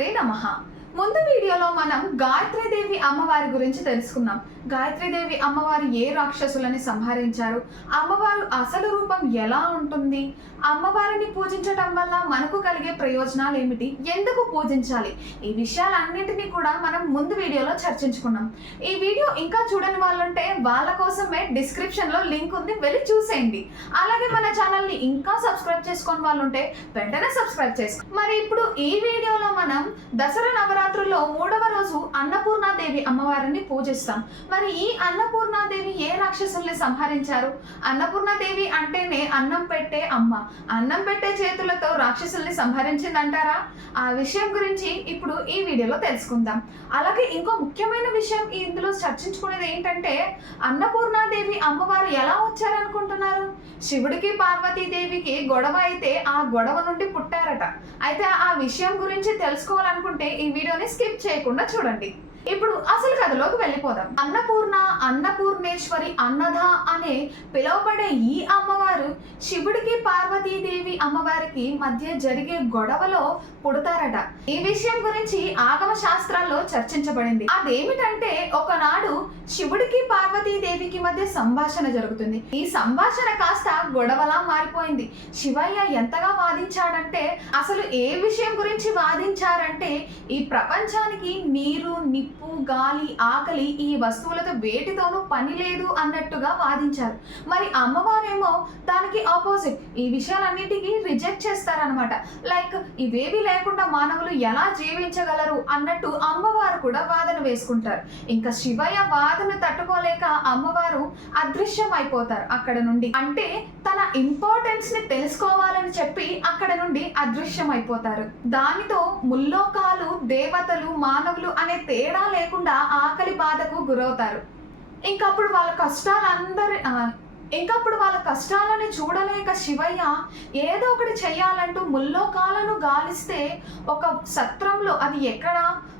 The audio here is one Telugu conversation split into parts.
మాత్రే నమః. ముందు వీడియోలో మనం గాయత్రీదేవి అమ్మవారి గురించి తెలుసుకున్నాం గాయత్రీదేవి అమ్మవారు ఏ రాక్షసులని సంహరించారు? అమ్మవారు అసలు రూపం ఎలా ఉంటుంది? అమ్మవారిని పూజించటం వల్ల మనకు కలిగే ప్రయోజనాలు ఏమిటి? ఎందుకు పూజించాలి? ఈ విషయాలన్నింటినీ కూడా మనం ముందు వీడియోలో చర్చించుకున్నాం ఈ వీడియో ఇంకా చూడని వాళ్ళుంటే వాళ్ళ కోసమే డిస్క్రిప్షన్లో లింక్ ఉంది వెళ్ళి చూసేయండి. అలాగే మన ఛానల్ని ఇంకా సబ్స్క్రైబ్ చేసుకొని వాళ్ళు ఉంటే వెంటనే సబ్స్క్రైబ్ చేసుకో. మరి ఇప్పుడు ఈ వీడియోలో మనం దసరా నవరాత్రుల్లో మూడవ రోజు అన్నపూర్ణాదేవి అమ్మవారిని పూజిస్తాం. మరి ఈ అన్నపూర్ణ ఏ రాక్షసుల్ని సంహరించారు? అన్నపూర్ణాదేవి అంటేనే అన్నం పెట్టే అమ్మ. అన్నం పెట్టే చేతులతో రాక్షసుల్ని సంహరించిందంటారా? ఆ విషయం గురించి ఇప్పుడు ఈ వీడియోలో తెలుసుకుందాం. అలాగే ఇంకో ముఖ్యమైన విషయం ఇందులో చర్చించుకునేది ఏంటంటే అన్నపూర్ణాదేవి అమ్మవారు ఎలా వచ్చారనుకుంటున్నారు? శివుడికి పార్వతీదేవికి గొడవ అయితే ఆ గొడవ నుండి పుట్టారట. అయితే ఆ విషయం గురించి తెలుసుకోవాలనుకుంటే ఈ వీడియోని స్కిప్ చేయకుండా చూడండి. ఇప్పుడు అసలు కథలోకి వెళ్ళిపోదాం. అన్నపూర్ణ అన్నపూర్ణేశ్వరి అన్నద అనే పిలువబడే ఈ అమ్మవారు శివుడికి పార్వతీదేవి అమ్మవారికి మధ్య జరిగే గొడవలో పుడతారట. ఈ విషయం గురించి ఆగమ శాస్త్రాల్లో చర్చించబడింది. అదేమిటంటే ఒకనాడు శివుడికి పార్వతీదేవికి మధ్య సంభాషణ జరుగుతుంది. ఈ సంభాషణ కాస్త గొడవలా మారిపోయింది. శివయ్య ఎంతగా వాదించాడంటే అసలు ఏ విషయం గురించి వాదించారు? ఈ ప్రపంచానికి నీరు నిప్పు గాలి ఆకలి ఈ వస్తువులతో వేటితోనూ పని లేదు అన్నట్టుగా వాదించారు. మరి అమ్మవారేమో దానికి ఆపోజిట్ ఈ విషయాలన్నిటికీ రిజెక్ట్ చేస్తారనమాట లైక్ ఇవేవి లేకుండా మానవులు ఎలా జీవించగలరు అన్నట్టు అమ్మవారు కూడా వాదన వేసుకుంటారు. ఇంకా శివయ్య వాదన తట్టుకోలేక అమ్మవారు అదృశ్యం అయిపోతారు అక్కడ నుండి అంటే తన ఇంపార్టెన్స్ని తెలుసుకోవాలని చెప్పి అక్కడ నుండి అదృశ్యం అయిపోతారు దానితో ముల్లోకాలు దేవతలు మానవులు అనే తేడా లేకుండా ఆకలి బాధకు గురవుతారు. ఇంకప్పుడు వాళ్ళ కష్టాలందరి ఇంకప్పుడు వాళ్ళ కష్టాలను చూడలేక శివయ్య ఏదో ఒకటి చెయ్యాలంటూ ముల్లోకాలను గాలిస్తే ఒక సత్రంలో అది ఎక్కడ?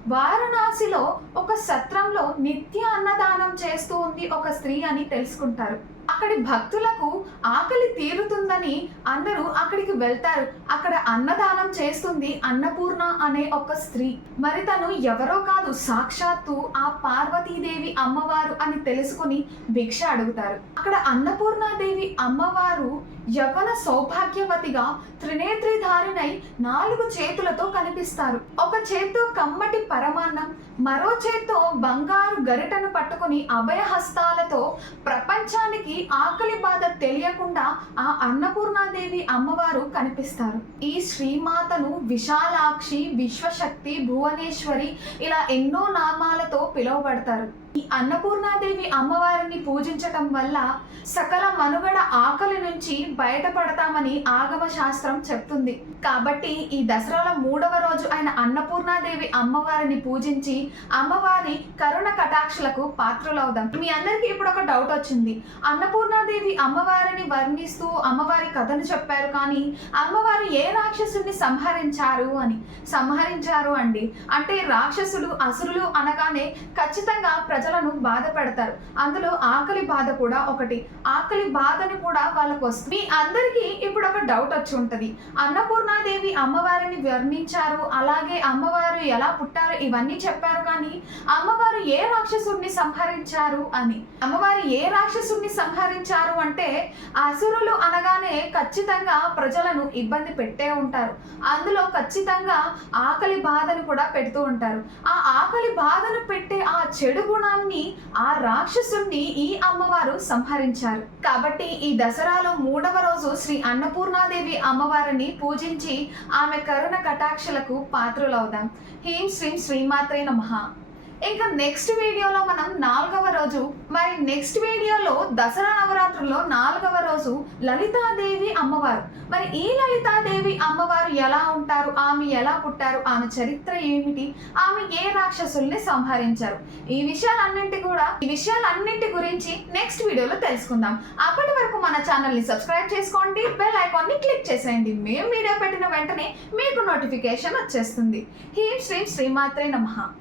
వారణాసిలో ఒక సత్రంలో నిత్య అన్నదానం చేస్తూ ఉంది ఒక స్త్రీ అని తెలుసుకుంటారు. అక్కడి భక్తులకు ఆకలి తీరుతుందని అందరూ అక్కడికి వెళ్తారు. అక్కడ అన్నదానం చేస్తుంది అన్నపూర్ణ అనే ఒక స్త్రీ. మరి తను ఎవరో కాదు సాక్షాత్తు ఆ పార్వతీదేవి అమ్మవారు అని తెలుసుకుని భిక్ష అడుగుతారు. అక్కడ అన్నపూర్ణాదేవి అమ్మవారు యవన సౌభాగ్యవతిగా త్రినేత్రిధారినై నాలుగు చేతులతో కనిపిస్తారు. ఒక చేత్తో కమ్మటి పరమాన్నం మరో చేత్తో బంగారు గరిటను పట్టుకుని అభయహస్తాలతో ప్రపంచానికి ఆకలి బాధ తెలియకుండా ఆ అన్నపూర్ణాదేవి అమ్మవారు కనిపిస్తారు. ఈ శ్రీమాతను విశాలాక్షి విశ్వశక్తి భువనేశ్వరి ఇలా ఎన్నో నామాలతో పిలువబడతారు. ఈ అన్నపూర్ణాదేవి అమ్మవారిని పూజించటం వల్ల సకల మనుగడ ఆకలి నుంచి బయటపడతామని ఆగమ శాస్త్రం చెప్తుంది. కాబట్టి ఈ దసరాలో మూడవ రోజు అయిన అన్నపూర్ణాదేవి అమ్మవారిని పూజించి అమ్మవారి కరుణ కటాక్షలకు పాత్రలవుదాం. మీ అందరికీ ఇప్పుడు ఒక డౌట్ వచ్చింది. అన్నపూర్ణాదేవి అమ్మవారిని వర్ణిస్తూ అమ్మవారి కథను చెప్పారు కానీ అమ్మవారు ఏ రాక్షసుని సంహరించారు అని? సంహరించారు అండి. అంటే రాక్షసులు అసురులు అనగానే ఖచ్చితంగా ప్రజలను బాధ పెడతారు అందులో ఆకలి బాధ కూడా ఒకటి. ఆకలి బాధని కూడా వాళ్ళకు వస్తుంది మీ అందరికీ ఇప్పుడు ఒక డౌట్ వచ్చి ఉంటది. అన్నపూర్ణాదేవి అమ్మవారిని వర్ణించారు. అలాగే అమ్మవారు ఎలా పుట్టారు ఇవన్నీ చెప్పారు కానీ అమ్మవారు ఏ రాక్షసుడిని సంహరించారు అని. అమ్మవారు ఏ రాక్షసుడిని సంహరించారు అంటే అసురులు అనగానే ఖచ్చితంగా ప్రజలను ఇబ్బంది పెట్టే ఉంటారు. అందులో ఖచ్చితంగా ఆకలి బాధను కూడా పెడుతూ ఉంటారు. ఆ ఆకలి బాధను పెట్టే ఆ చెడు గుణాన్ని ఆ రాక్షసుణ్ణి ఈ అమ్మవారు సంహరించారు. కాబట్టి ఈ దసరాలో మూడవ రోజు శ్రీ అన్నపూర్ణాదేవి అమ్మవారిని పూజించి ఆమె కరుణ కటాక్షలకు పాత్రులవుదాం. హీం శ్రీం శ్రీమాత్రే నమః. ఇంకా నెక్స్ట్ వీడియోలో మనం నాలుగవ రోజు మరి నెక్స్ట్ వీడియోలో దసరా నవరాత్రుల్లో నాలుగవ రోజు లలితాదేవి అమ్మవారు. మరి ఈ లలితాదేవి అమ్మవారు ఎలా ఉంటారు? ఆమె ఎలా పుట్టారు? ఆమె చరిత్ర ఏమిటి? ఆమె ఏ రాక్షసుల్ని సంహరించారు? ఈ విషయాలన్నింటి కూడా ఈ విషయాలన్నింటి గురించి నెక్స్ట్ వీడియోలో తెలుసుకుందాం. అప్పటి వరకు మన ఛానల్ని సబ్స్క్రైబ్ చేసుకోండి బెల్ ఐకాన్ని క్లిక్ చేసేయండి. మేము వీడియో పెట్టిన వెంటనే మీకు నోటిఫికేషన్ వచ్చేస్తుంది. హీం శ్రీం శ్రీమాత్రే నమః.